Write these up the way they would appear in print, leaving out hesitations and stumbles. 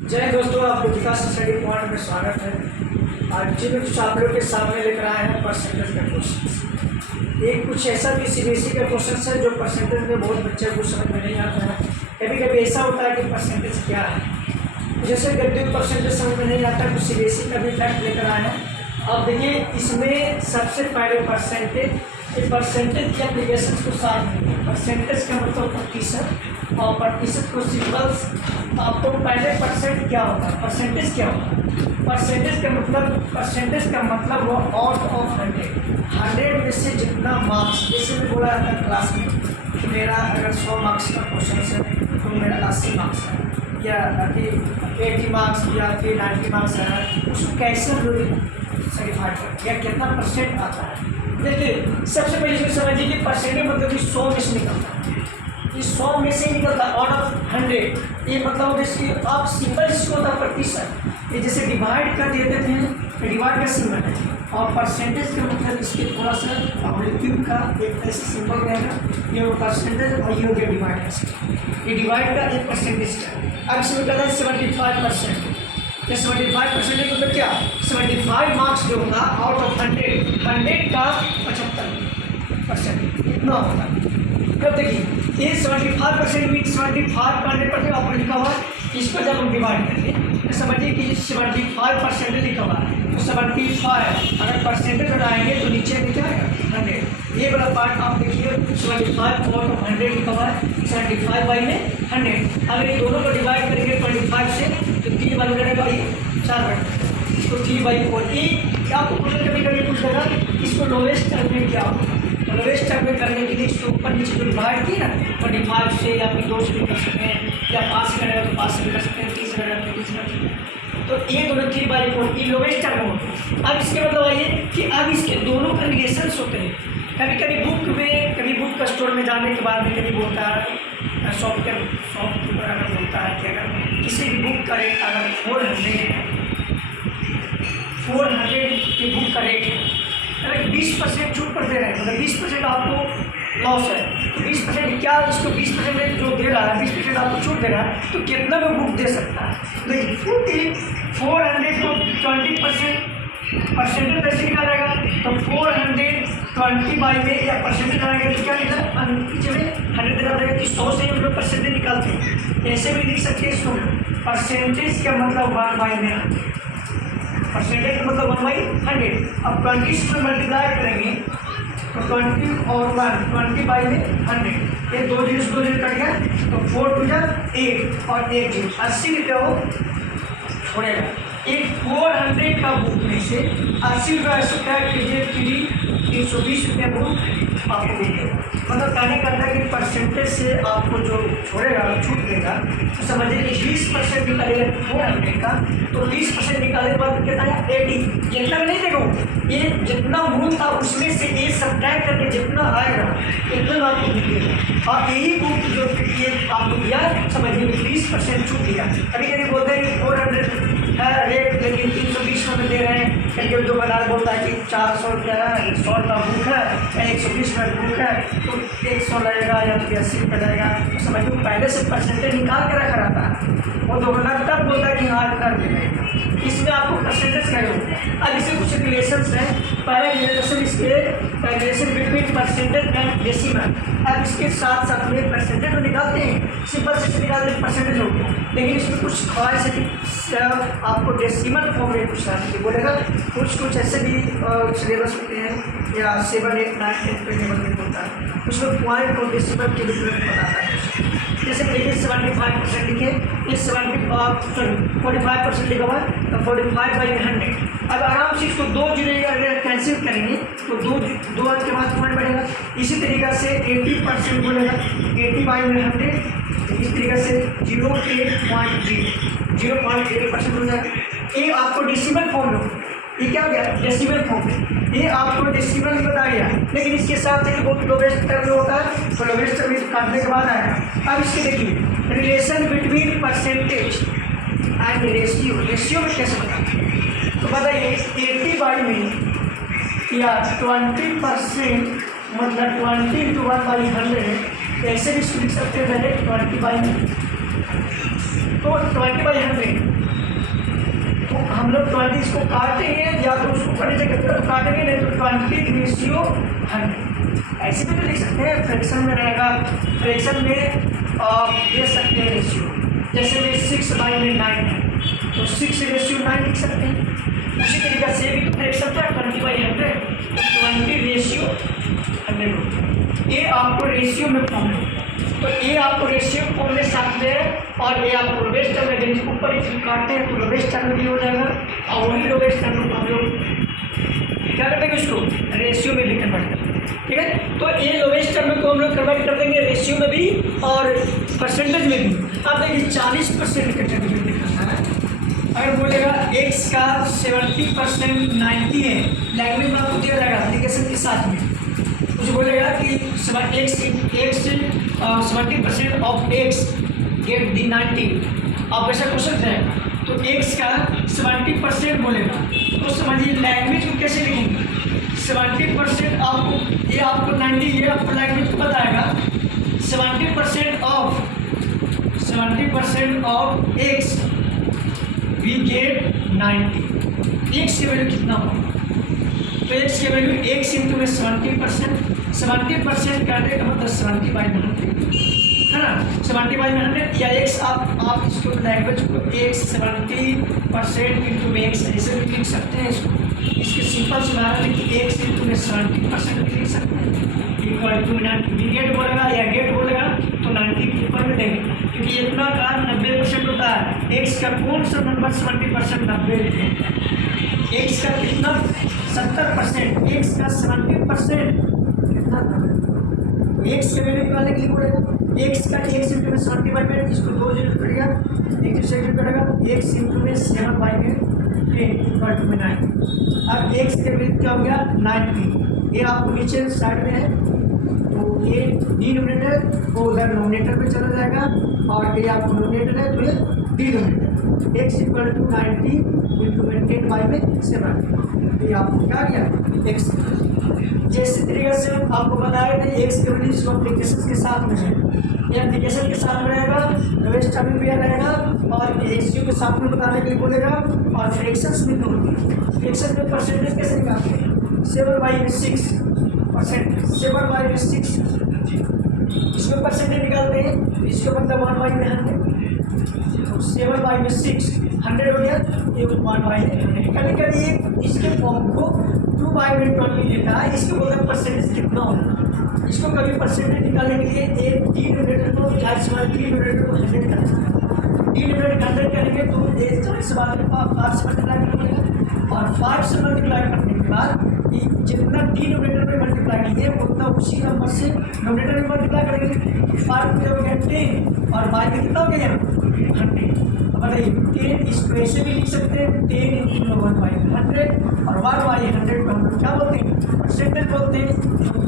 जय दोस्तों, आपको विकास स्टडी पॉइंट में स्वागत है। आज जो कुछ आप लोग के सामने लेकर आए हैं परसेंटेज का क्वेश्चन। एक कुछ ऐसा भी सीबीएसई का क्वेश्चन है जो परसेंटेज में बहुत बच्चे को समझ में नहीं आता है। कभी कभी ऐसा होता है कि परसेंटेज क्या है, जैसे गद्दी परसेंटेज समझ में नहीं आता तो सीबीएसई का भी फैक्ट लेकर आए हैं। अब देखिए, इसमें सबसे पहले परसेंटेज की एप्लीकेशन को साथ में परसेंटेज का मतलब प्रतिशत और प्रतिशत को सिंबल्स। आपको पहले परसेंट क्या होता है, परसेंटेज क्या होता है। परसेंटेज का मतलब वो आउट ऑफ 100 में से जितना मार्क्स, जैसे मैं बोला था क्लास में कि मेरा अगर 100 मार्क्स का क्वेश्चन है तो मेरा 80 मार्क्स है या 80 मार्क्स या फिर 90 मार्क्स है, उसको कैसे सर्टिफाइड कर या कितना परसेंट आता है। देखिए, सबसे पहले इसमें समझिए कि परसेंटेज मतलब कि 100 में से निकलता है। इस 100 में से निकलता आउट ऑफ 100, ये मतलब इसकी आप सिंबल इसको होता है प्रतिशत। ये जैसे डिवाइड कर देते थे, डिवाइड का सिंबल है, और परसेंटेज का मतलब इसके थोड़ा सा क्यूब का एक ऐसे सिंबल रहेगा, ये परसेंटेज और ये हो गया डिवाइड का। ये डिवाइड का एक परसेंटेज का। अब इसमें कहता है 75%। या 75% मतलब क्या, 75 मार्क्स जो होगा आउट ऑफ 100 का 75% इतना होगा। अब देखिए, ये 75% मीन 75 का 100% आपको लिखा हुआ है। इसको जब हम डिवाइड करेंगे तो समझिए कि 75% लिखा हुआ है, तो 75 अगर परसेंटेज बनाएंगे तो नीचे में क्या आएगा 100। ये वाला पार्ट आप देखिए, 75 आउट ऑफ 100 लिखा हुआ है, 75/100। अगर ये दोनों को डिवाइड करेंगे 25 से तो 3 बार रहेगा, ये 4 बार, तो 3/4। ये आपको कभी कभी पूछेगा इसको लोवेस्ट टर्म में क्या होगा। लोवेस्ट टर्म में करने के लिए इसको ऊपर नीचे जो डिवाइड की ना 25 से या फिर 2 से भी कर सकते हैं, या 5 से करेगा तो 5 से भी कर सकते हैं, 30 से करेगा तो 30 से कर सकते हैं। तो ये दोनों 3/4 ये लोवेस्ट टर्म होते हैं। अब इसके मतलब आइए कि अब इसके दोनों का रिलेशंस होते हैं। कभी कभी बुक में, कभी बुक का स्टोर में जाने के बाद में कभी बोलता है शॉपकीपर अगर बोलता है कि अगर किसी भी बुक का रेट अगर 400 की बुक का रेट है, अगर 20% छूट पर दे रहे हैं, मतलब 20% आपको लॉस है, तो 20% क्या, इसको 20% में जो दे रहा है 20% आपको छूट दे रहा है, तो कितना में बुक दे सकता है। देखिए, क्योंकि 400 को 20% परसेंटेज कैसे निकालेगा, तो 420 बाई में या परसेंटेज आएगा तो क्या निकला, नीचे में 100 देना पड़ेगा कि 100 से हम लोग परसेंटेज निकालते हैं। ऐसे भी लिख सकते हैं इसको, परसेंटेज का मतलब 1/100, परसेंटेज का मतलब 1/100। अब 20 से मल्टीप्लाई करेंगे तो 20 और 1 20/100, ये 2 जीरो कट गया, तो 4 2 8 और 1 जीरो 80 रुपये वो छोड़ेगा। एक 400 का बुक में से 80 रुपये सब्ट्रैक्ट कीजिए, 320 रुपये बुक आपको मिलेगा। मतलब कहने का था कि परसेंटेज से आपको जो छोड़ेगा, छूट देगा, तो समझिए कि 20% निकालेगा 400 का, तो 20% निकालने के बाद कितना है 80। जितना नहीं देगा, ये जितना मूल था उसमें से ये सब्ट्रैक्ट करके जितना आएगा इतना आपको मिलेगा। और यही बुक जो ये आपको दिया, समझिए 20% छूट दिया। कभी कभी बोलते हैं कि 400 रेट लेकिन 320 में दे रहे हैं, कहीं जो बाजार बोलता है कि 400 रुपया है, 100 का बुक है या 120 में बुक है, तो 100 लगेगा या फिर 80 रुपये लगेगा। तो समझो पहले से परसेंटेज निकाल के रखा रहता है, वो दुकानदार तब बोलता है कि हाँ कर देगा। इसमें आपको परसेंटेज क्या होगा। अब इससे कुछ रिलेशंस हैं। पहला रिलेशन इसके relation between percentage and decimal. अब इसके साथ साथ में परसेंटेज तो निकालते हैं, सिंपल से निकालते हैं परसेंटेज हो गया, लेकिन इसमें कुछ ख्वाहिश है कि आपको डेसिमल फॉर्म में पूछना है, बोलेगा कुछ ऐसे भी सिलेबस होते हैं या 7 8 9 10 पे लेवल में होता है, उसमें पॉइंट और डेसिमल के रूप में बताता है। जैसे देखिए 75% लिखे, इस 45% लिखा हुआ है, तो 45/100। अब आराम से इसको 2 जीरो अगर कैंसिल करेंगे तो 2 अंक के बाद पॉइंट बढ़ेगा। इसी तरीक़ा से 80% बोलेगा 80/100, इस तरीक़े से 0.80% हो जाएगा। ये आपको डेसिमल फॉर्म में, ये क्या हो गया डेसिमल फॉर्म में, ये आपको डेसिमल में बता गया, लेकिन इसके साथ एक बहुत लोवेस्ट टर्म होता है, तो लोवेस्ट टर्म काटने के बाद आएगा। अब इसके देखिए relation between percentage and ratio में कैसे बताएं, तो बताइए 80 में या 20% मतलब 20 × 1/100, ऐसे भी लिख सकते हैं 20/, तो 20/100, तो हम लोग 20 इसको काटेंगे या तो उसको पढ़ने से काटेंगे, नहीं तो 20/100 ऐसे भी तो लिख सकते हैं। फ्रैक्शन में रहेगा, फ्रैक्शन में दे सकते हैं रेशियो, जैसे में 6/9 है तो 6/9 लिख सकते हैं। उसी तरीके से भी फ्रैक्शन था 20/100, 20/100 ये आपको रेशियो में फॉर्म है। तो ये आपको रेशियो फॉर्म में साथ में, और ये आपको लोवेस्ट टर्म में जिसको ऊपर इसको काटते हैं तो लोवेस्ट टर्म में भी हो जाएगा, और वही लोवेस्ट टर्म में हम लोग क्या कर देंगे, उसको रेशियो में भी कन्वर्ट कर देंगे। ठीक है, तो ये लोवेस्ट टर्म में को हम लोग कन्वर्ट कर देंगे रेशियो में भी और परसेंटेज में भी। अब देखिए 40% का सर्टिफिकेट दिखाना है। अगर बोलेगा x का 70% 90 है, लैंग्वेज में आपको दिया जाएगा एप्लीकेशन के साथ में। कुछ बोलेगा कि x 70% of x get the 90, आप ऐसा क्वेश्चन है तो x का 70% बोलेगा तो समझिए लैंग्वेज को कैसे लिखेंगे। 70% आपको ये आपको 90 ये आपको लैंग्वेज को बताएगा। 70% of x we get 90, x की वैल्यू कितना होगा, तो x की वैल्यू x इंटू में 70% करने का मतलब 70/100 है ना, 70/100 या x आप इसको लैंग्वेज को x 70% इंटू में x ऐसे भी लिख सकते हैं। इसके सिंपल से उदाहरण कि x इंटू में 70% भी लिख सकते हैं, इक्वल टू 90 गेट बोलेगा या गेट बोलेगा तो 90 के ऊपर में देंगे, क्योंकि इतना का 90% होता है। x का कौन सा नंबर 70% 90 लिखेंगे, x का कितना 70%, x का 70% कितना, x के वैल्यू निकालने के लिए बोलेगा x का x इंटू में 70/10, इसको 2 यूनिट पड़ेगा, एक सेकंड पड़ेगा, x इंटू में 7/10 इक्वल टू 9। अब x के वैल्यू क्या हो गया 90, ये आपको नीचे साइड में है तो ये डिनोमिनेटर वो उधर नोमिनेटर में चला जाएगा, और ये आपको नोमिनेटर है तो ये denominator. x equal to 90 into में 10/7, ये आपको क्या गया x। जैसे तरीके से आपको बताया था x के वैल्यू इसको एप्लीकेशन के साथ में है, ये एप्लीकेशन के साथ में रहेगा, लोवेस्ट टर्म में भी रहेगा, और रेशियो के साथ में बताने के लिए बोलेगा, और फ्रैक्शंस में तो फ्रैक्शन में परसेंटेज कैसे निकालते हैं 7/6%, 7/6 इसमें परसेंटेज निकालते हैं, इसके मतलब 1/100, तो 7/6 100 हो गया, ये 1/100। कभी कभी इसके फॉर्म को 2/20 लेता है, इसके बोलते परसेंटेज कितना होगा। इसको कभी परसेंटेज निकालने के लिए एक डिनोमिनेटर को 4/3 को 100 करेंगे, डिनोमिनेटर 100 करेंगे तो 4 से मल्टीप्लाई करेंगे, और 5 से मल्टीप्लाई करने के बाद जितना डिनोमिनेटर में मल्टीप्लाई किए उतना उसी नंबर से नोमिनेटर में मल्टीप्लाई करेंगे। 5 में हो गया 10 और y में कितना हो गया 100। बताइए 10 इसको ऐसे भी लिख सकते हैं 10 इंटू 1/100, और 1/100 को हम लोग क्या बोलते हैं परसेंटेज बोलते हैं।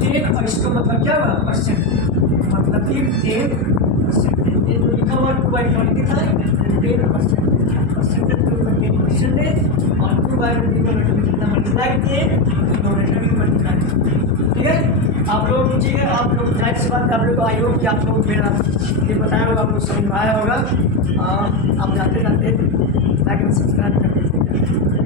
10 और इसका मतलब क्या हुआ परसेंट, मतलब कि 10%। ये जो लिखा हुआ 2/20 था 10%, परसेंटेज 10% और 2/20 को कितना मल्टीप्लाई किए नोमिनेटर में मल्टीप्लाई किए। ठीक है, आप लोग कीजिएगा, आप लोग जाहिर सी बात आप लोग को आई होप कि आप लोग मेरा ये बताया होगा, आप लोग समझ में आया होगा। आप जाते जाते लाइक एंड सब्सक्राइब कर दीजिएगा।